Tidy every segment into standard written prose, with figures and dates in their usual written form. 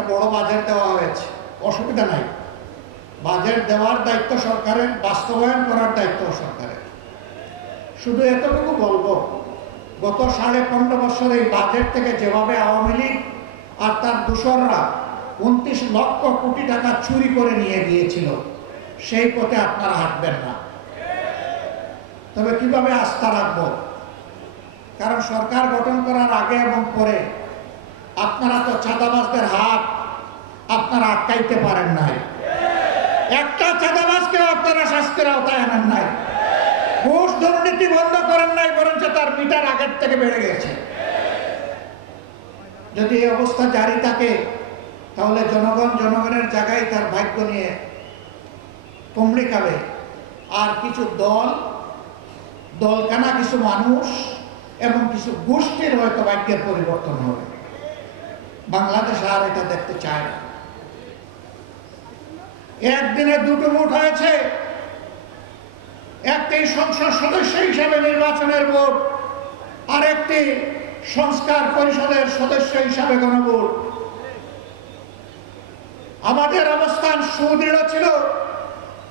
একটা বড় বাজেট দেওয়া হয়েছে, অসুবিধা নাই। বাজেট দেওয়ার দায়িত্ব সরকারের, বাস্তবায়ন করার দায়িত্ব সরকারের। শুধু এতটুকু বলবো, গত 15.5 বছর এই বাজেট থেকে যেভাবে আওয়ামী লীগ আর তার দূষররা 29 লক্ষ কোটি টাকা চুরি করে নিয়ে গিয়েছিল, সেই পথে আপনারা হাঁটবেন না। তবে কিভাবে আস্থা রাখবো? কারণ সরকার গঠন করার আগে এবং পরে আপনারা তো চাঁদাবাজদের হাত আপনারা আটকাইতে পারেন নাই। একটা চাঁদাবাজকেও আপনারা শাস্তির আওতায় আনেন নাই। ঘুষ দুর্নীতি বন্ধ করেন নাই, বরঞ্চ তার মিটার আগের থেকে বেড়ে গেছে। যদি এই অবস্থা জারি থাকে তাহলে জনগণের জায়গায় তার ভাগ্য নিয়ে কুমড়ি খাবে। আর কিছু দলকানা কিছু মানুষ এবং কিছু গোষ্ঠীর হয়তো ভাগ্যের পরিবর্তন হবে। বাংলাদেশ আর এটা দেখতে চায় না। একদিনে দুটো ভোট হয়েছে, একটি সংসদ সদস্য হিসাবে নির্বাচনের ভোট, আর একটি সংস্কার পরিষদের সদস্য হিসাবে গণভোট। আমাদের অবস্থান সুদৃঢ় ছিল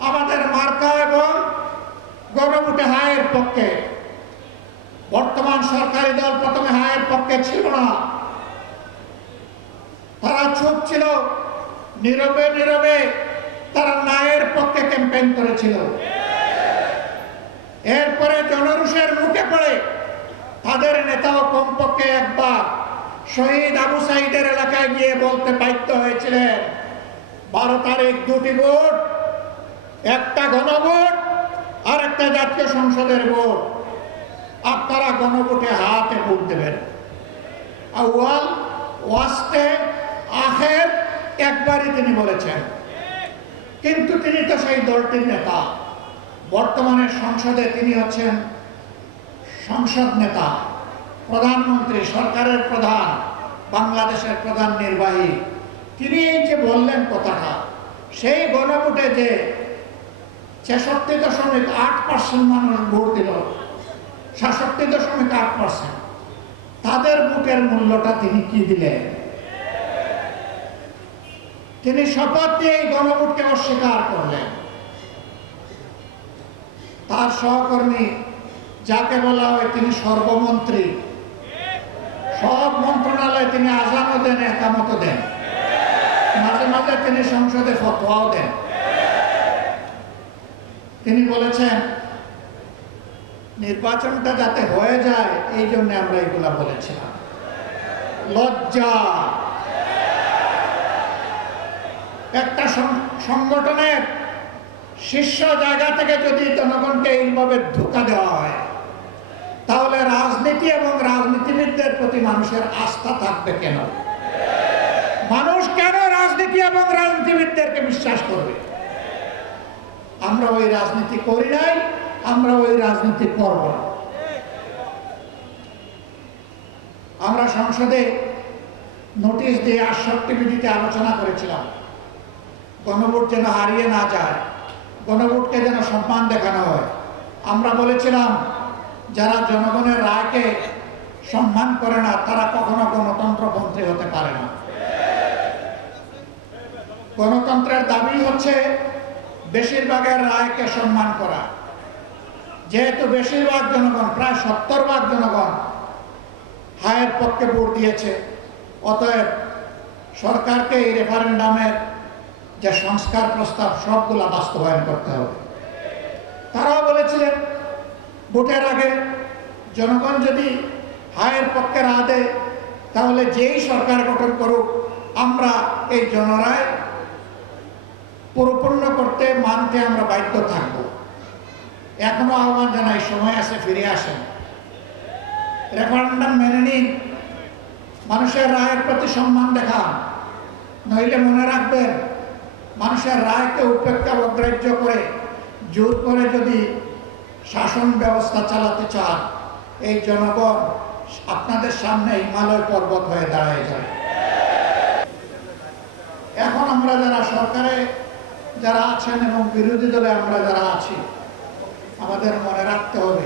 আমাদের মার্কা এবং গণভোটে হায়ের পক্ষে। বর্তমান সরকারি দল প্রথমে হায়ের পক্ষে ছিল না, তারা চুপ ছিল, নীরবে নীরবে তারা নায়ের পক্ষে ক্যাম্পেইন করেছিল। এরপরে জনরোষের মুখে পড়ে তাদের নেতাও কমপক্ষে একবার শহীদ আবু সাইদের এলাকায় গিয়ে বলতে বাধ্য হয়েছিলেন, 12 তারিখ 2টি ভোট, একটা গণভোট আর একটা জাতীয় সংসদের ভোট, আপনারা গণভোটে হাতে ভোট দেবেন। আউয়াল ওয়াস্তে আখের একবারই তিনি বলেছেন। কিন্তু তিনি তো সেই দলটির নেতা। বর্তমানে সংসদে তিনি হচ্ছেন সংসদ নেতা, প্রধানমন্ত্রী, সরকারের প্রধান, বাংলাদেশের প্রধান নির্বাহী। তিনি এই যে বললেন কথাটা, সেই গণভোটে যে 66.8% মানুষ ভোট দিল, 66.8%, তাদের ভোটের মূল্যটা তিনি কি দিলেন? তিনি শপথ দিয়ে এই গণভোটকে অস্বীকার করলেন। তার সহকর্মী, যাকে বলা হয় তিনি সর্বমন্ত্রী, সব মন্ত্রণালয়ে তিনি আজানও দেন, একামতও দেন, মাঝে মাঝে তিনি সংসদে ফতোয়াও দেন। তিনি বলেছেন নির্বাচনটা যাতে হয়ে যায়, এই জন্য আমরা এগুলা বলেছিলাম। লজ্জা! একটা সংগঠনের শীর্ষ জায়গা থেকে যদি জনগণকে এইভাবে ধোঁকা দেওয়া হয়, তাহলে রাজনীতি এবং রাজনীতিবিদদের প্রতি মানুষের আস্থা থাকবে কেন? মানুষ কেন রাজনীতি এবং রাজনীতিবিদদেরকে বিশ্বাস করবে? আমরা ওই রাজনীতি করি নাই, আমরা ওই রাজনীতি করব না। আমরা সংসদে নোটিশ দিয়ে 68 বিধিতে আলোচনা করেছিলাম, গণভোট যেন হারিয়ে না যায়, গণভোটকে যেন সম্মান দেখানো হয়। আমরা বলেছিলাম যারা জনগণের রায়কে সম্মান করে না, তারা কখনো গণতন্ত্রপন্থী হতে পারে না। গণতন্ত্রের দাবি হচ্ছে বেশিরভাগের রায়কে সম্মান করা। যেহেতু বেশিরভাগ জনগণ, প্রায় 70% জনগণ হায়ের পক্ষে ভোট দিয়েছে, অতএব সরকারকে এই রেফারেন্ডামের যে সংস্কার প্রস্তাব সবগুলা বাস্তবায়ন করতে হবে। তারাও বলেছিলেন ভোটের আগে জনগণ যদি হায়ের পক্ষে রায় দেয়, তাহলে যেই সরকার গঠন করুক, আমরা এই জনরায় পরিপূর্ণ করতে, মানতে আমরা বাধ্য থাকব। এখনো আহ্বান জানাই, সময় আছে, ফিরে আসেন, রেফারেন্ডাম মেনে নিন, মানুষের রায়ের প্রতি সম্মান দেখান। নইলে মনে রাখবেন, মানুষের রায়কে উপেক্ষা অগ্রাহ্য করে জোর করে যদি শাসন ব্যবস্থা চালাতে চান, এই জনগণ আপনাদের সামনে হিমালয় পর্বত হয়ে দাঁড়ায় যায়। এখন আমরা যারা সরকারে যারা আছেন এবং বিরোধী দলে আমরা যারা আছি, আমাদের মনে রাখতে হবে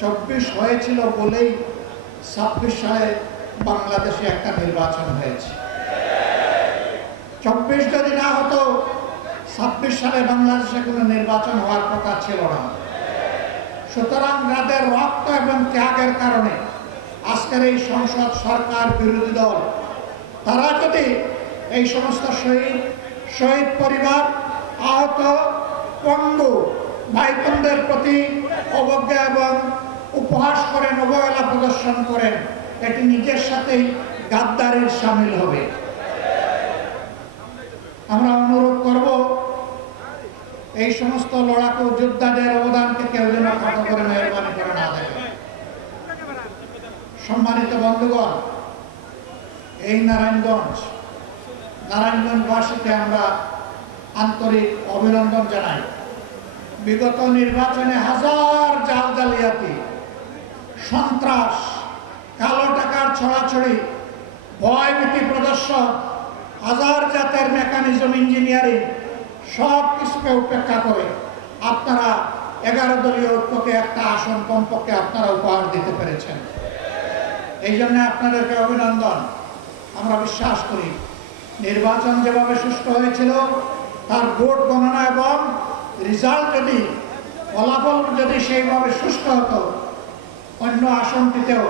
24 হয়েছিল বলেই 26 সালে বাংলাদেশে একটা নির্বাচন হয়েছে। ২৪ যদি না হতো ২৬ সালে বাংলাদেশে কোনো নির্বাচন হওয়ার কথা ছিল না। সুতরাং যাদের রক্ত এবং ত্যাগের কারণে আজকের এই সংসদ, সরকার, বিরোধী দল তারা যদি এই সমস্ত শহীদ পরিবার, আহত, পঙ্গু ভাই বোনদের প্রতি অবজ্ঞা এবং উপহাস করেন, অবহেলা প্রদর্শন করেন, এটি নিজের সাথেই গাদ্দারির সামিল হবে। আমরা অনুরোধ করব এই সমস্ত লড়াকু যোদ্ধাদের অবদানকে কেউ যেন খাটো করে মেহরবানি করে না দেখে। সম্মানিত বন্ধুগণ, এই নারায়ণগঞ্জবাসীকে আমরা আন্তরিক অভিনন্দন জানাই। বিগত নির্বাচনে হাজার জাল জালিয়াতি, সন্ত্রাস, কালো টাকার ছড়াছড়ি, ভয়ভীতি প্রদর্শন, হাজার জাতের মেকানিজম, ইঞ্জিনিয়ারিং সব কিছুকে উপেক্ষা করে আপনারা 11 দলীয় ঐক্যকে একটা আসন কমপক্ষে আপনারা উপহার দিতে পেরেছেন। এই জন্য আপনাদেরকে অভিনন্দন। আমরা বিশ্বাস করি নির্বাচন যেভাবে সুষ্ঠু হয়েছিল তার ভোট গণনা এবং রেজাল্ট যদি, ফলাফল যদি সেইভাবে সুষ্ঠু হতো, অন্য আসনটিতেও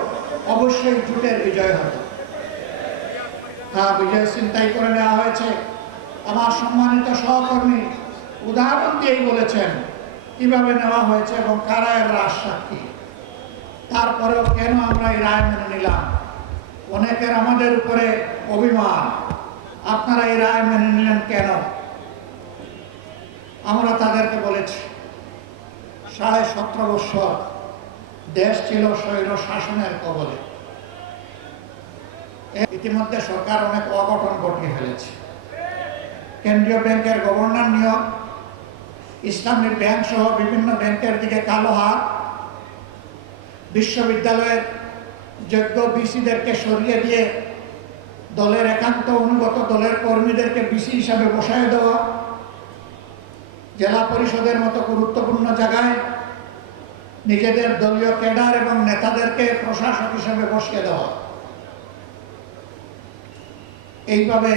অবশ্যই জোটের বিজয় হতো। বিজয় চিন্তাই করে নেওয়া হয়েছে। আমার সম্মানিত সহকর্মী উদাহরণ দিয়েই বলেছেন কিভাবে নেওয়া হয়েছে এবং কারা এর রাজসাক্ষী। তারপরেও কেন আমরা এই রায় মেনে নিলাম? অনেকের আমাদের উপরে অভিমান, আপনারা এই রায় মেনে নিলেন কেন? আমরা তাদেরকে বলেছি 17.5 বছর দেশ ছিল স্বৈর শাসনের কবলে। ইতিমধ্যে সরকার অনেক অঘটন ঘটিয়ে ফেলেছে। কেন্দ্রীয় ব্যাংকের গভর্নর নিয়োগ, ইসলামী ব্যাংক সহ বিভিন্ন ব্যাংকের দিকে কালো হাত, বিশ্ববিদ্যালয়ের যোগ্য ভিসিদেরকে সরিয়ে দিয়ে দলের একান্ত অনুগত দলের কর্মীদেরকে ভিসি হিসাবে বসায় দেওয়া, জেলা পরিষদের মতো গুরুত্বপূর্ণ জায়গায় নিজেদের দলীয় ক্যাডার এবং নেতাদেরকে প্রশাসক হিসাবে বসিয়ে দেওয়া, এইভাবে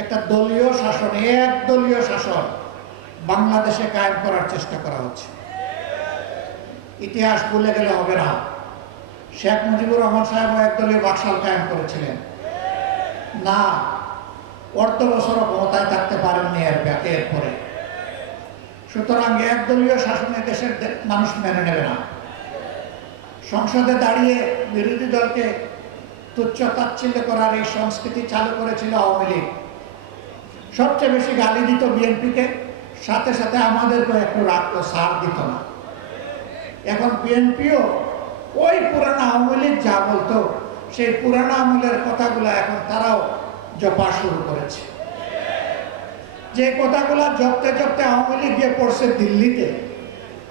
একটা দলীয় শাসন, একদলীয় শাসন বাংলাদেশে কায়েম করার চেষ্টা করা হচ্ছে। ইতিহাস ভুলে গেলে হবে না। শেখ মুজিবুর রহমান সাহেব একদলীয় বাকশাল কায়েম করেছিলেন না, অর্ধ বছরও ক্ষমতায় থাকতে পারেননি এরপরে। সুতরাং একদলীয় শাসনে দেশের মানুষ মেনে নেবে না। সংসদে দাঁড়িয়ে বিরোধী দলকে তুচ্ছ তাচ্ছিল্য করার এই সংস্কৃতি চালু করেছিল আওয়ামী লীগ। সবচেয়ে বেশি গালি দিত বিএনপিকে, সাথে সাথে আমাদেরকেও একটু রাখতো, ছাড় দিত না। এখন বিএনপিও ওই পুরানো আওয়ামী লীগ যা বলতো সেই পুরানো আমলের কথাগুলো এখন তারাও জপা শুরু করেছে। যে কথাগুলা জপতে জপতে আওয়ামী লীগ গিয়ে পড়ছে দিল্লিতে,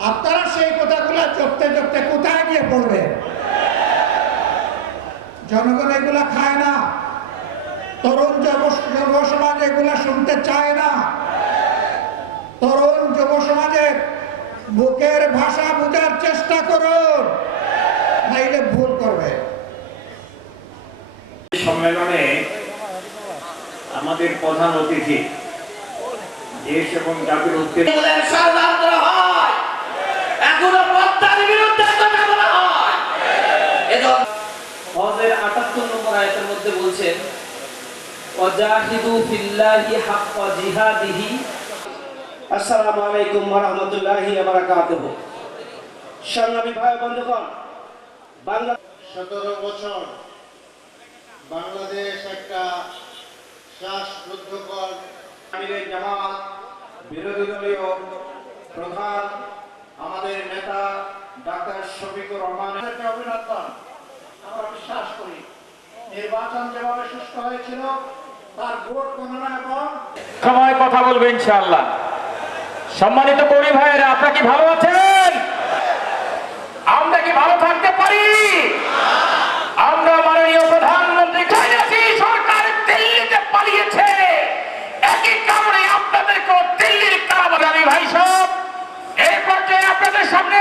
আপনারা সেই কথাগুলা জপতে জপতে কোথায় গিয়ে পড়বে? জনগণ এগুলা খায় না, তরুণ যুব সমাজ এগুলা শুনতে চায় না। তরুণ যুব সমাজের বুকের ভাষা বোঝার চেষ্টা করুন, নাইলে ভুল করবে। সম্মেলনে আমাদের প্রধান অতিথি দেশ এবং জাতির উদ্দেশ্যে ষড়যন্ত্র হয়, এখনো পদ্মার বিরুদ্ধে কথা বলা হয়। হজের ৭৮ নম্বর আয়াতের মধ্যে বলছেন ওয়াজাহিদু ফিল্লাহি হাক্কা জিহাদিহি। আসসালামু আলাইকুম ওয়া রাহমাতুল্লাহি ওয়া বারাকাতুহু। সংগ্রামী ভাই বন্ধুগণ, 17 বছর বাংলাদেশ একটা শ্বাসরুদ্ধকর আমিরের জামাত, বিরোধী দলীয় প্রধান আমাদের নেতা ডাক্তার শফিকুর রহমানের অভিনন্দন। আমরা বিশ্বাস করি নির্বাচন যেভাবে সুষ্ঠু হয়েছিল তার ভোট গণনা এবং সময় কথা বলবো ইনশাআল্লাহ। সম্মানিত কর্মী ভাইয়েরা, আপনারা কি ভালো আছেন? আমরা কি ভালো থাকতে পারি? আমরা মাননীয় প্রধানমন্ত্রী সরকার দিল্লিতে পালিয়েছে, একই কারণে আপনাদেরকে দিল্লির কারাগারে ভাই সব এই পর্যায়ে আপনাদের সামনে